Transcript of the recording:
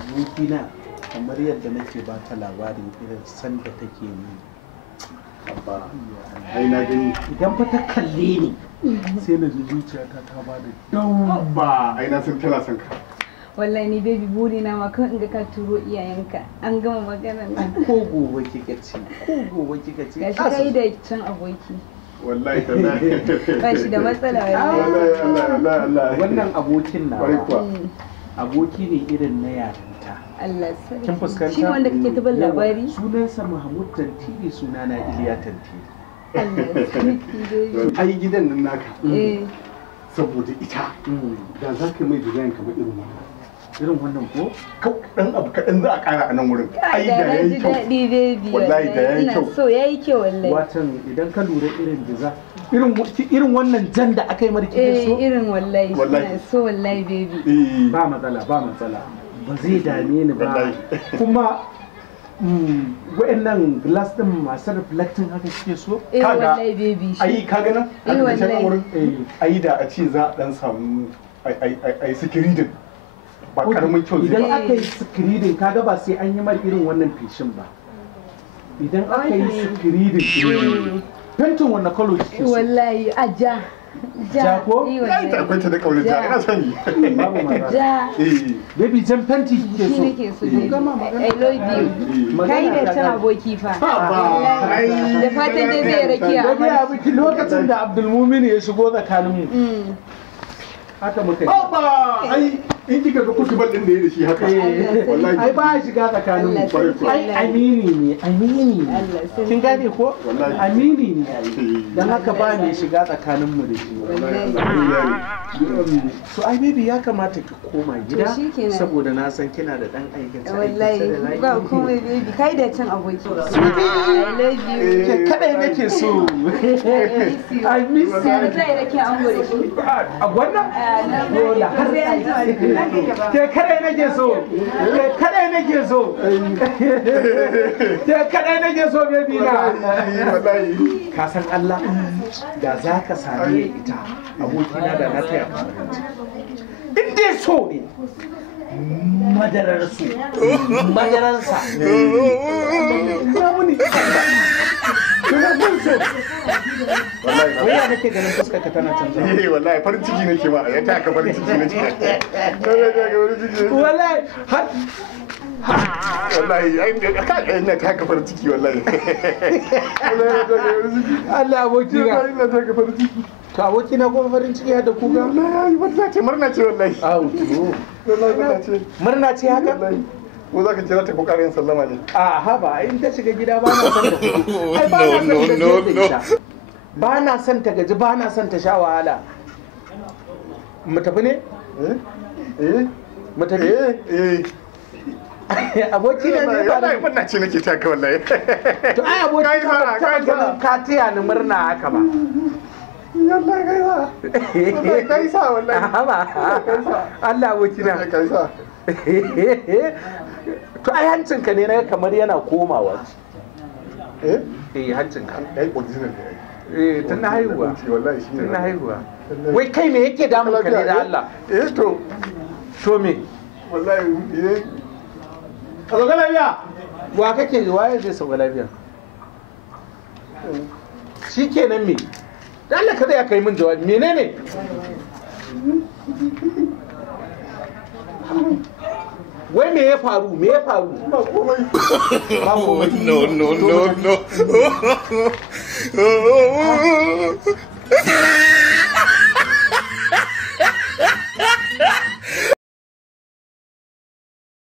abokina kamar yadda nake ba ta labarin irin sanda take yi. Abba, ai na gani. Idan fa ta kalle ni sai na ji zuciyata ta ba da dau. Abba, ai na san tana son ka. Wallahi ni baby buri na ma kan inga ka turo iyayenka an gama maganar nan. Ko gobe kika ce, ko gobe kika ce. Gashi kai da can aboki. Wallahi tallahi. Ba shi da matsala wallahi. Allah. Wannan abokin na Kwarai kuwa. aboki ne irin na yarinta. Allah sarki. Kin fuskanta? Shi wanda kake ta bin labari? Sunansa Mahmud Tantiri, sunana Iliya Tantiri. Allah sarki baby. Ai gidan nan naka. Saboda ita. Da za ka mai design kamar irin wannan. Irin wannan ko? Dan abu kaɗan za a ƙara a nan wurin. Ai da yayi kyau. Daɗi baby. Wallahi da yayi kyau. Ina so yayi kyau wallahi. Watan idan ka lura irin diza irin wannan jan da aka yi marki so irin wallahi. Ina so wallahi baby. Ba matsala ba zai dame ni ba kuma wa'annan glass din masu reflecting haka suke so wallahi baby ai kaga nan wallahi wurin ai da a ce za a dan samu ai sikiridin ba karamin kyau zai idan aka yi sikiridin kaga ba sai an yi mar irin wannan feshin ba idan aka yi sikiridin fentin wannan color kike so wallahi aja ja ko ai ta akwai ta da kaulin ja ina sani babu magana ja baby jan fenti kike so nake so I love you kai da ta aboki fa da fatan dai zai rakiya amma ya biki lokacin da Abdulmumin ya shigo tsakanin mu haka muka yi ai in kika ga kutubal din da ya da shi haka wallahi ai ba shiga tsakanin mu ai amini ne kin gane ko amini ne dan haka ba ne shiga tsakanin mu da shi so ai baby ya kamata ki koma gida saboda na san kina da dan aikace wallahi ba komai baby kai da cin aboki I love you kadai nake so I miss you zai rake an gode shi a wannan dole har ke kadai nake so ke kadai nake so ke kadai nake so baby na wallahi ka san Allah da zaka same ita abokina da na taya in dai so ne madararsa ya muni wai nake ganin fuskar ka tana canza wallahi farin ciki nake ba ya taka farin ciki nake wallahi har wallahi ai ina taka farin ciki wallahi Allah aboki na ina taka farin ciki to aboki na kuma farin ciki da kuga wallahi murna ce wallahi au to wallahi murna ce haka ko za ka kira ta kokarin sallama ne a haba in ta shiga gida ba na son ta ai ba na son ta gaji ba na son ta sha wahala mu tafi ne mu tafi aboki na ne ba da murna ce nake taka wallahi to ai aboki na ta ka tiya ni murna haka ba yalla kai sa wallahi haba Allah aboki na kai sa to ai hancinka ne na kamar yana komawa hancinka original ne tun na haihuwa wallahi shi tun na haihuwa wai kai me yake damun ka ne da Allah to me wallahi ka zo lafiya wa kake waye zai sauka lafiya shikenan me da Allah ka zai kai min jawabi menene wai me ya faru ba komai no